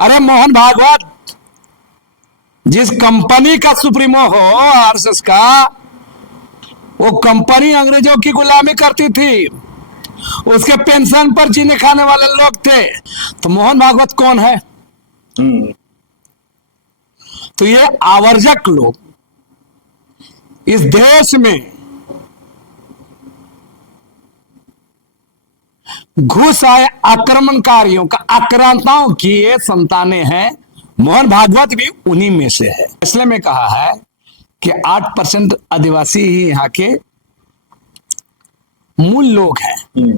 अरे मोहन भागवत जिस कंपनी का सुप्रीमो हो आरएसएस का, वो कंपनी अंग्रेजों की गुलामी करती थी, उसके पेंशन पर जीने खाने वाले लोग थे। तो मोहन भागवत कौन है? तो ये आवर्जक लोग इस देश में घुस आए आक्रमणकारियों का, आक्रांताओं की ये संतानें हैं। मोहन भागवत भी उन्हीं में से है। इसलिए में कहा है कि 8% आदिवासी ही यहाँ के मूल लोग हैं,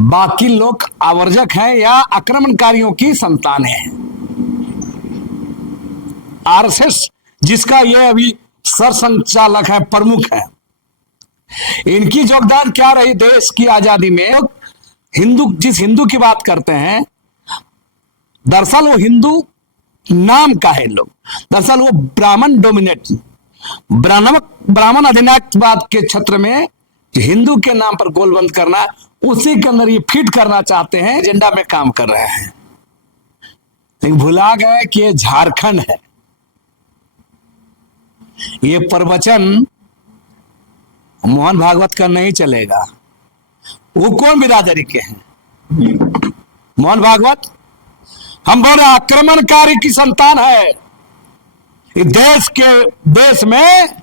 बाकी लोग आवर्जक हैं या आक्रमणकारियों की संतानें हैं। आरएसएस जिसका ये अभी सरसंचालक है, प्रमुख है, इनकी योगदान क्या रही देश की आजादी में? जिस हिंदू की बात करते हैं, दरअसल वो हिंदू नाम का है लोग, दरअसल वो ब्राह्मण डोमिनेट, ब्राह्मण अधिनायकवाद के क्षेत्र में हिंदू के नाम पर गोलबंद करना, उसी के अंदर ये फिट करना चाहते हैं, एजेंडा में काम कर रहे हैं। लेकिन भुला गए कि ये झारखंड है। ये प्रवचन मोहन भागवत का नहीं चलेगा। वो कौन बिरादरी के हैं? मोहन भागवत हम बोल रहे आक्रमणकारी की संतान है। इस देश में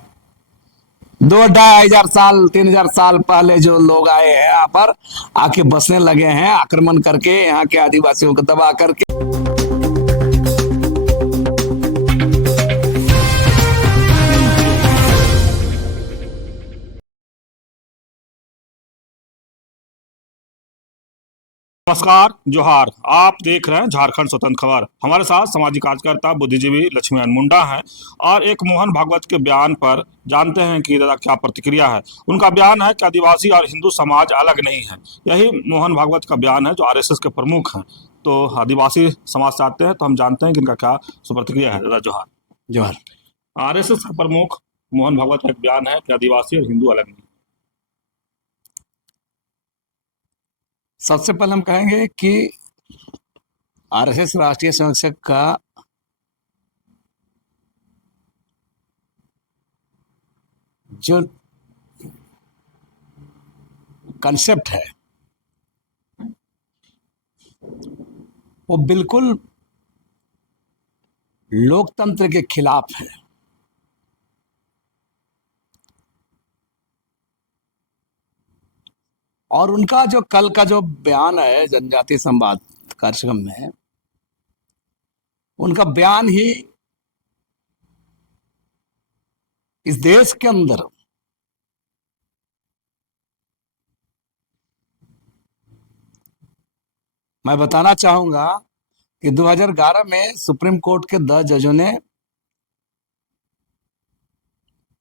2-2,500 साल 3,000 साल पहले जो लोग आए हैं यहाँ पर आके बसने लगे हैं, आक्रमण करके यहाँ के आदिवासियों को दबा करके। नमस्कार, जोहार। आप देख रहे हैं झारखंड स्वतंत्र खबर। हमारे साथ सामाजिक कार्यकर्ता बुद्धिजीवी लक्ष्मीनारायण मुंडा हैं और एक मोहन भागवत के बयान पर जानते हैं कि दादा क्या प्रतिक्रिया है। उनका बयान है कि आदिवासी और हिंदू समाज अलग नहीं है। यही मोहन भागवत का बयान है जो आरएसएस के प्रमुख हैं। तो आदिवासी समाज से आते हैं, तो हम जानते हैं कि इनका क्या प्रतिक्रिया है। दादा जोहार। जोहार। आरएसएस का प्रमुख मोहन भागवत का एक बयान है कि आदिवासी और हिंदू अलग नहीं। सबसे पहले हम कहेंगे कि आरएसएस राष्ट्रीय संरक्षक का जो कंसेप्ट है वो बिल्कुल लोकतंत्र के खिलाफ है। और उनका जो कल का जो बयान है जनजातीय संवाद कार्यक्रम में, उनका बयान ही इस देश के अंदर मैं बताना चाहूंगा कि 2011 में सुप्रीम कोर्ट के 10 जजों ने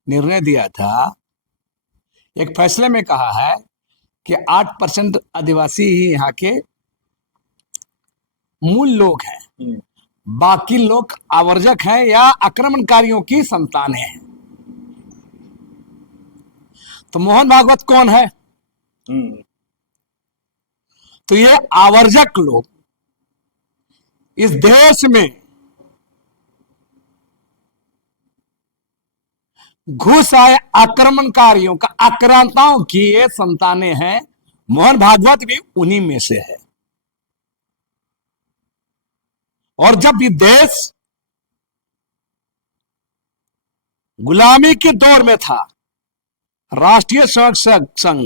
निर्णय दिया था, एक फैसले में कहा है कि 8% आदिवासी ही यहाँ के मूल लोग हैं, बाकी लोग आवर्जक हैं या आक्रमणकारियों की संतानें हैं। तो मोहन भागवत कौन है? तो ये आवर्जक लोग इस देश में घुस आए आक्रमणकारियों का, आक्रांताओं की ये संतानें हैं। मोहन भागवत भी उन्हीं में से है। और जब ये देश गुलामी के दौर में था, राष्ट्रीय संरक्षक संघ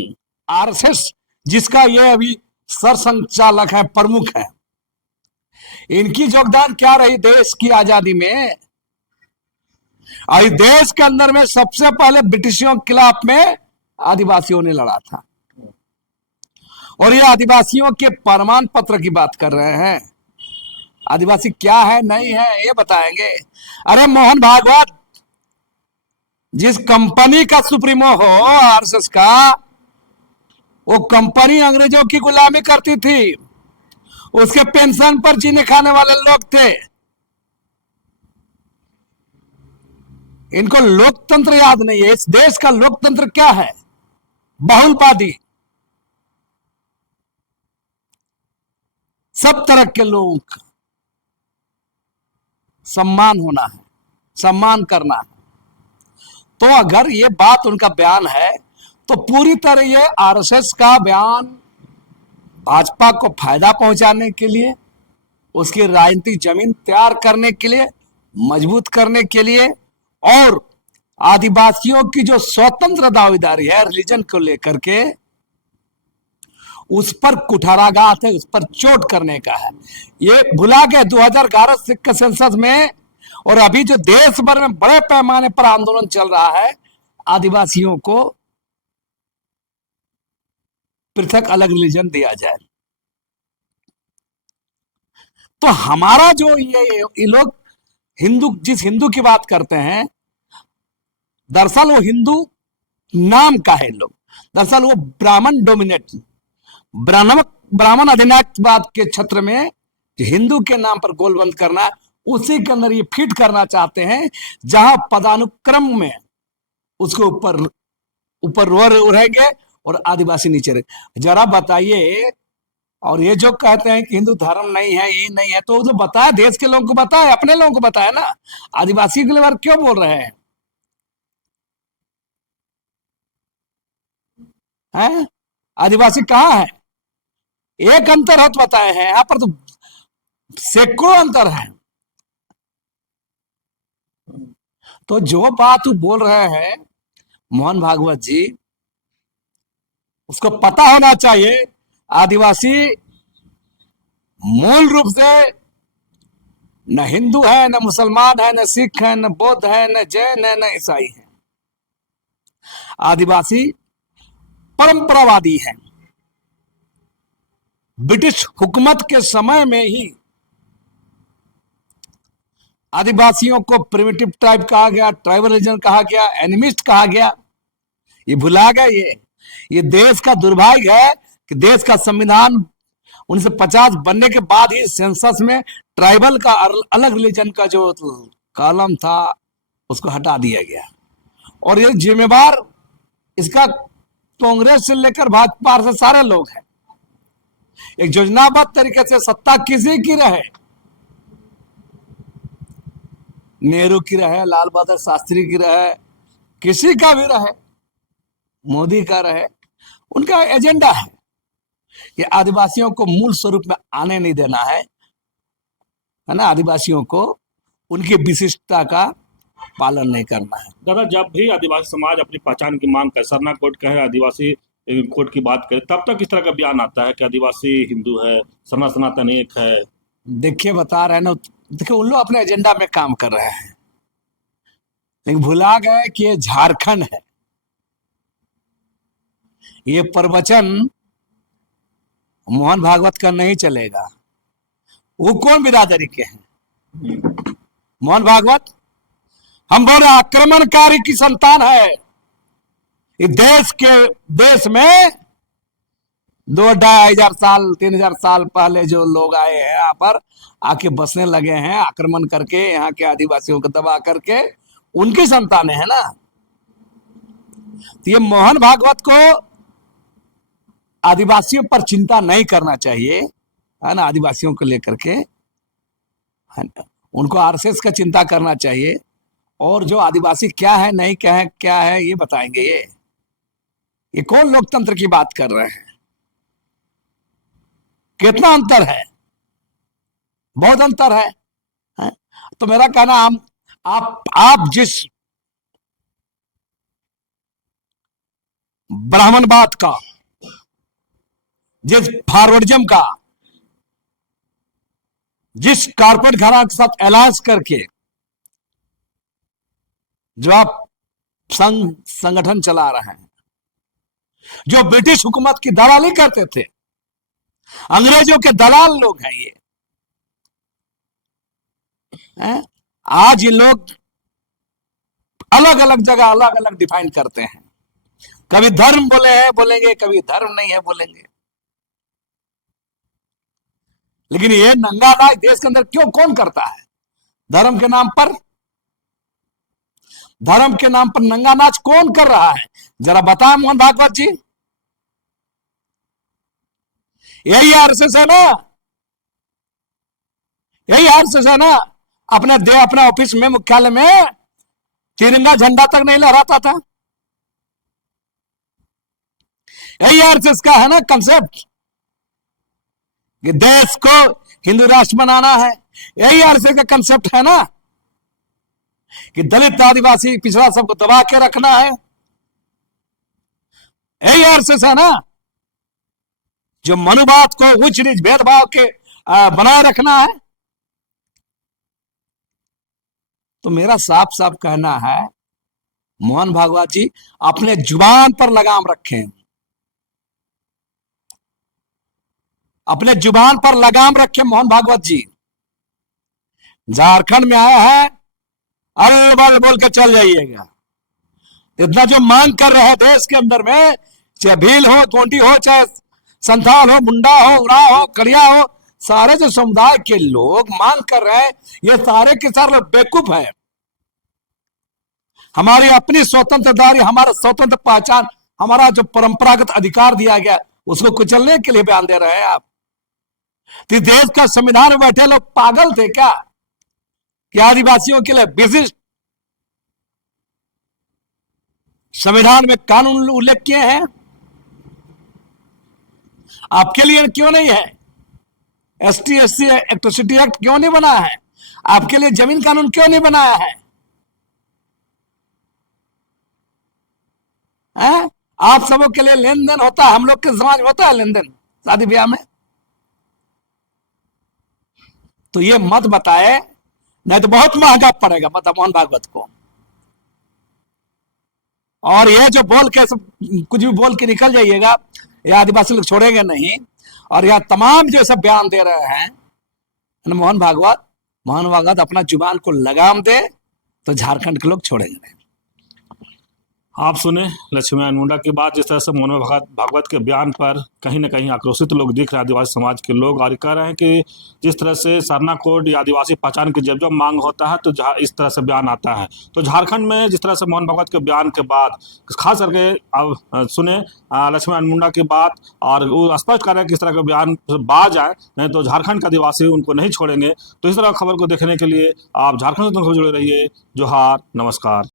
आरएसएस जिसका ये अभी सरसंचालक है, प्रमुख है, इनकी योगदान क्या रही देश की आजादी में? और देश के अंदर में सबसे पहले ब्रिटिशों के खिलाफ में आदिवासियों ने लड़ा था। और ये आदिवासियों के प्रमाण पत्र की बात कर रहे हैं। आदिवासी क्या है नहीं है ये बताएंगे। अरे मोहन भागवत जिस कंपनी का सुप्रीमो हो आरएसएस का, वो कंपनी अंग्रेजों की गुलामी करती थी, उसके पेंशन पर जीने खाने वाले लोग थे। इनको लोकतंत्र याद नहीं है। इस देश का लोकतंत्र क्या है? बहुलवादी, सब तरह के लोग सम्मान होना है, सम्मान करना है। तो अगर ये बात उनका बयान है तो पूरी तरह ये आरएसएस का बयान भाजपा को फायदा पहुंचाने के लिए, उसकी राजनीतिक जमीन तैयार करने के लिए, मजबूत करने के लिए, और आदिवासियों की जो स्वतंत्र दावेदारी है रिलीजन को लेकर के, उस पर कुठाराघात है, उस पर चोट करने का है। ये भुला गए 2011 के सेंसस में, और अभी जो देश भर में बड़े पैमाने पर आंदोलन चल रहा है आदिवासियों को पृथक अलग रिलीजन दिया जाए। तो हमारा जो ये लोग जिस हिंदू की बात करते हैं, दरअसल वो हिंदू नाम का है लोग, दरअसल वो ब्राह्मण डोमिनेट, ब्राह्मण अधिनायकवाद के क्षेत्र में हिंदू के नाम पर गोलबंद करना, उसी के अंदर ये फिट करना चाहते हैं, जहां पदानुक्रम में उसको ऊपर रहेंगे और आदिवासी नीचे रहे। जरा बताइए, और ये जो कहते हैं कि हिंदू धर्म नहीं है, ये नहीं है, तो जो बताया देश के लोगों को बताया, अपने लोगों को बताया ना, आदिवासी के लिए क्यों बोल रहे हैं? हैं? आदिवासी कहाँ है? एक अंतर है तो बताए हैं, यहां पर तो सैकड़ों अंतर है। तो जो बात बोल रहे हैं मोहन भागवत जी, उसको पता होना चाहिए आदिवासी मूल रूप से न हिंदू है, न मुसलमान है, न सिख है, न बौद्ध है, न जैन है, न ईसाई है। आदिवासी परंपरावादी है। ब्रिटिश हुकूमत के समय में ही आदिवासियों को प्रिमिटिव ट्राइब कहा गया, ट्राइबल रीजन कहा गया, एनिमिस्ट कहा गया। ये भुला गए। ये देश का दुर्भाग्य है कि देश का संविधान 1950 बनने के बाद ही सेंसस में ट्राइबल का अलग रिलीजन का जो कॉलम था उसको हटा दिया गया, और ये जिम्मेवार इसका कांग्रेस से लेकर भाजपा से सारे लोग हैं। एक योजनाबद्ध तरीके से सत्ता किसी की रहे, नेहरू की रहे, लाल बहादुर शास्त्री की रहे, किसी का भी रहे, मोदी का रहे, उनका एजेंडा है ये आदिवासियों को मूल स्वरूप में आने नहीं देना है ना, आदिवासियों को उनकी विशिष्टता का पालन नहीं करना है। दादा, जब भी आदिवासी समाज अपनी पहचान की मांग करे, सरना कोड कहे, आदिवासी कोड की बात करे, तब तक इस तरह का बयान आता है कि आदिवासी हिंदू है, सरना सनातन एक है। देखिए बता रहे हैं ना, देखिए उन लोग अपने एजेंडा में काम कर रहे हैं, लेकिन भुला गए कि ये झारखंड है। ये प्रवचन मोहन भागवत का नहीं चलेगा। वो कौन बिरादरी के हैं? मोहन भागवत हम बोले आक्रमणकारी की संतान है। इस देश में 2-2,500 साल 3,000 साल पहले जो लोग आए हैं यहाँ पर आके बसने लगे हैं, आक्रमण करके यहाँ के आदिवासियों को दबा करके, उनकी संतानें हैं ना। तो ये मोहन भागवत को आदिवासियों पर चिंता नहीं करना चाहिए, है ना, आदिवासियों को लेकर के, है ना, उनको आरएसएस का चिंता करना चाहिए, और जो आदिवासी क्या है नहीं क्या है ये बताएंगे। ये कौन लोकतंत्र की बात कर रहे हैं? कितना अंतर है, बहुत अंतर है? तो मेरा कहना, हम आप जिस ब्राह्मणवाद का, जिस फॉरवर्डिज्म का, जिस कारपोरेट घराना के साथ अलायंस करके जो आप संगठन चला रहे हैं, जो ब्रिटिश हुकूमत की दलाली करते थे, अंग्रेजों के दलाल लोग हैं ये, आज ये लोग अलग अलग जगह अलग अलग डिफाइन करते हैं। कभी धर्म बोलेंगे, कभी धर्म नहीं है बोलेंगे। लेकिन ये नंगा नाच देश के अंदर क्यों कौन करता है? धर्म के नाम पर, धर्म के नाम पर नंगा नाच कौन कर रहा है? जरा बताएं मोहन भागवत जी। यही आरएसएस है ना, यही आरएसएस है ना। अपने ऑफिस में, मुख्यालय में तिरंगा झंडा तक नहीं लहराता था। यही आरएसएस का है ना कंसेप्ट कि देश को हिंदू राष्ट्र बनाना है। यही आरएसएस का कंसेप्ट है ना कि दलित, आदिवासी, पिछड़ा सबको दबा के रखना है। यही आरएसएस है ना जो मनुवाद को, उच्च नीच भेदभाव के बनाए रखना है। तो मेरा साफ साफ कहना है, मोहन भागवत जी अपने जुबान पर लगाम रखें, अपने जुबान पर लगाम रखें। मोहन भागवत जी झारखंड में आया है, अल बल बोल के चल जाइएगा। इतना जो मांग कर रहे हैं देश के अंदर में, चाहे भील हो, गोंडी हो, चाहे संथाल हो, मुंडा हो, उराव हो, कड़िया हो, सारे जो समुदाय के लोग मांग कर रहे हैं, ये सारे के सारे लोग बेवकूफ हैं। हमारी अपनी स्वतंत्रता, हमारा स्वतंत्र पहचान, हमारा जो परंपरागत अधिकार दिया गया, उसको कुचलने के लिए बयान दे रहे हैं आप। तो देश का संविधान में बैठे लोग पागल थे क्या कि आदिवासियों के लिए विशिष्ट संविधान में कानून उल्लेख किए हैं? आपके लिए क्यों नहीं है? एसटी एससी एट्रोसिटी एक्ट क्यों नहीं बना है? आपके लिए जमीन कानून क्यों नहीं बनाया है? आप सबों के लिए लेन देन होता है, हम लोग के समाज में होता है लेन देन शादी ब्याह में। तो ये मत बताए, नहीं तो बहुत महंगा पड़ेगा पता मोहन भागवत को। और ये जो बोल के सब कुछ भी बोल के निकल जाइएगा, ये आदिवासी लोग छोड़ेंगे नहीं। और यह तमाम जो सब बयान दे रहे हैं मोहन भागवत अपना जुबान को लगाम दे तो झारखंड के लोग छोड़ेंगे नहीं। आप सुने लक्ष्मीनारायण मुंडा की बात। जिस तरह से मोहन भागवत के बयान पर कहीं ना कहीं आक्रोशित लोग दिख रहे हैं, आदिवासी समाज के लोग, और कह रहे हैं कि जिस तरह से सरना कोड या आदिवासी पहचान की जब मांग होता है तो इस तरह से बयान आता है। तो झारखंड में जिस तरह से मोहन भागवत के बयान के बाद खास करके अब सुने लक्ष्मीनारायण मुंडा की बात, और वो स्पष्ट कर रहे हैं कि इस तरह का बयान बाज आए, नहीं तो झारखंड के आदिवासी उनको नहीं छोड़ेंगे। तो इस तरह खबर को देखने के लिए आप झारखंड से जुड़े रहिए। जोहार, नमस्कार।